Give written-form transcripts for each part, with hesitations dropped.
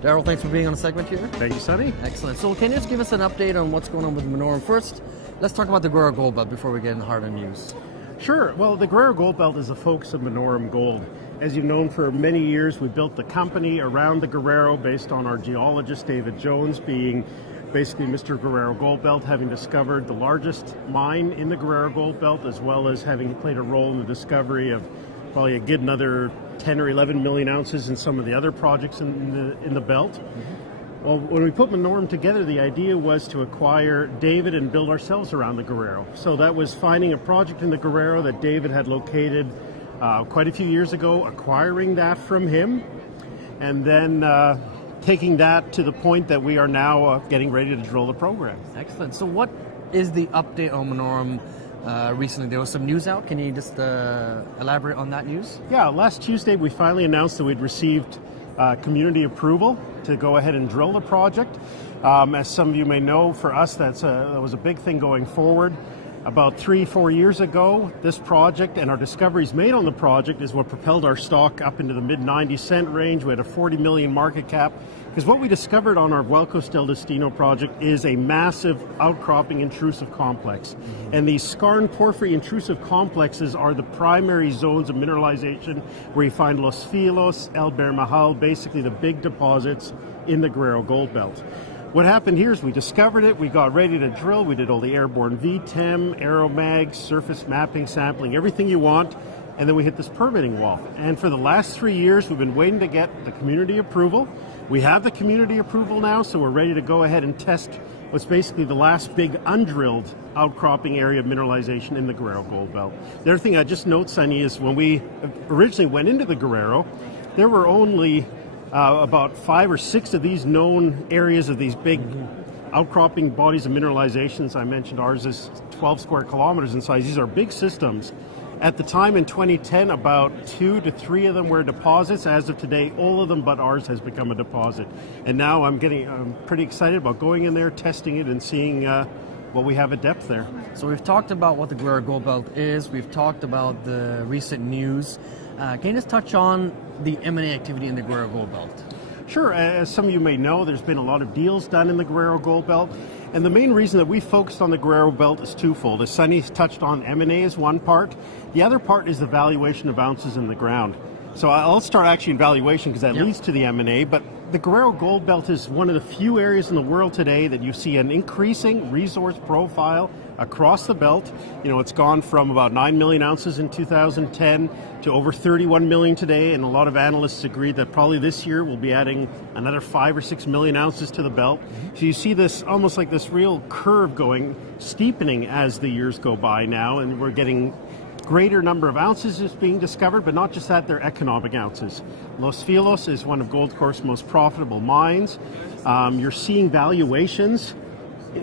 Daryl, thanks for being on the segment here. Thank you, Sonny. Excellent. So can you just give us an update on what's going on with Minaurum? First, let's talk about the Guerrero Gold Belt before we get in the heart of news. Sure. Well, the Guerrero Gold Belt is the focus of Minaurum Gold. As you've known for many years, we built the company around the Guerrero based on our geologist, David Jones, being basically Mr. Guerrero Gold Belt, having discovered the largest mine in the Guerrero Gold Belt, as well as having played a role in the discovery of probably a good another 10 or 11 million ounces in some of the other projects in the belt. Mm-hmm. Well, when we put Minaurum together, the idea was to acquire David and build ourselves around the Guerrero. So that was finding a project in the Guerrero that David had located quite a few years ago, acquiring that from him, and then taking that to the point that we are now getting ready to drill the program. Excellent. So what is the update on Minaurum? Recently there was some news out. Can you just elaborate on that news? Yeah, last Tuesday we finally announced that we'd received community approval to go ahead and drill the project. As some of you may know, for us that was a big thing going forward. About 3-4 years ago, this project and our discoveries made on the project is what propelled our stock up into the mid-90-cent range. We had a 40 million market cap, because what we discovered on our Vuelcos del Destino project is a massive outcropping intrusive complex. Mm-hmm. And these skarn porphyry intrusive complexes are the primary zones of mineralization where you find Los Filos, El Bermejal, basically the big deposits in the Guerrero Gold Belt. What happened here is we discovered it, we got ready to drill, we did all the airborne VTEM, aeromag, surface mapping, sampling, everything you want, and then we hit this permitting wall. And for the last 3 years, we've been waiting to get the community approval. We have the community approval now, so we're ready to go ahead and test what's basically the last big undrilled outcropping area of mineralization in the Guerrero Gold Belt. The other thing I just note, Sonny, is when we originally went into the Guerrero, there were only about 5 or 6 of these known areas of these big outcropping bodies of mineralizations. I mentioned ours is 12 square kilometers in size. These are big systems. At the time in 2010, about 2 to 3 of them were deposits. As of today, all of them but ours has become a deposit. And now I'm pretty excited about going in there, testing it, and seeing what we have at depth there. So we've talked about what the Guerrero Gold Belt is. We've talked about the recent news. Can you just touch on the M&A activity in the Guerrero Gold Belt? Sure. As some of you may know, there's been a lot of deals done in the Guerrero Gold Belt. And the main reason that we focused on the Guerrero Belt is twofold. As Sonny touched on, M&A is one part. The other part is the valuation of ounces in the ground. So I'll start actually in valuation because that leads to the M&A. But the Guerrero Gold Belt is one of the few areas in the world today that you see an increasing resource profile across the belt. You know, it's gone from about 9 million ounces in 2010 to over 31 million today, and a lot of analysts agree that probably this year we'll be adding another 5 or 6 million ounces to the belt. So you see this almost like this real curve going, steepening as the years go by now, and we're getting greater number of ounces is being discovered, but not just that, they're economic ounces. Los Filos is one of Gold Corp's most profitable mines. You're seeing valuations,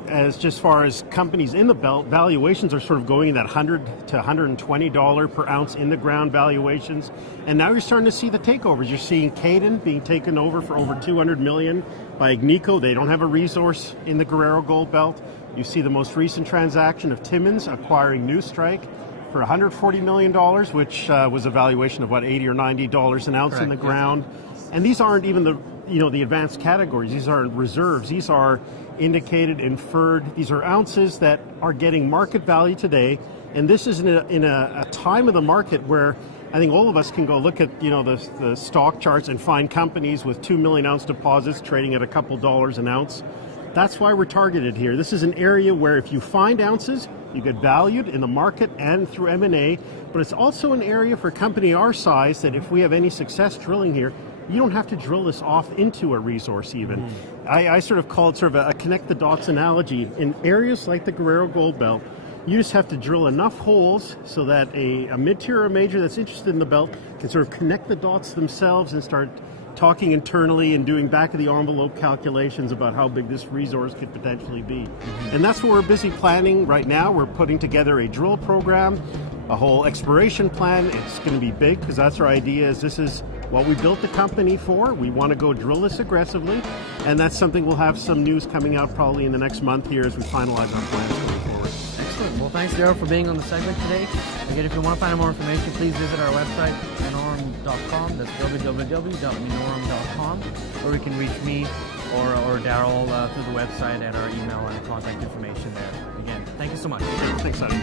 as just far as companies in the belt, valuations are sort of going in that $100 to $120 per ounce in the ground valuations. And now you're starting to see the takeovers. You're seeing Caden being taken over for over 200 million by Agnico. They don't have a resource in the Guerrero Gold Belt. You see the most recent transaction of Timmins acquiring New Strike for $140 million, which was a valuation of what, $80 or $90 an ounce. Correct, in the ground. Yes. And these aren't even the advanced categories. These aren't reserves. These are indicated, inferred. These are ounces that are getting market value today. And this is in a time of the market where I think all of us can go look at the stock charts and find companies with 2 million ounce deposits trading at a couple dollars an ounce. That's why we're targeted here. This is an area where if you find ounces, you get valued in the market and through M&A, but it's also an area for a company our size that if we have any success drilling here, you don't have to drill this off into a resource even. I sort of call it sort of a connect the dots analogy. In areas like the Guerrero Gold Belt, you just have to drill enough holes so that a mid-tier or a major that's interested in the belt can sort of connect the dots themselves and start talking internally and doing back-of-the-envelope calculations about how big this resource could potentially be. And that's what we're busy planning right now. We're putting together a drill program, a whole exploration plan. It's going to be big because that's our idea. This is what we built the company for. We want to go drill this aggressively, and that's something we'll have some news coming out probably in the next month here as we finalize our plans going forward. Excellent. Well, thanks, Daryl, for being on the segment today. Again, if you want to find out more information, please visit our website, Minaurum.com. That's www.minaurum.com, or you can reach me or Daryl through the website at our email and contact information there. Again, thank you so much. Thanks, Sonny.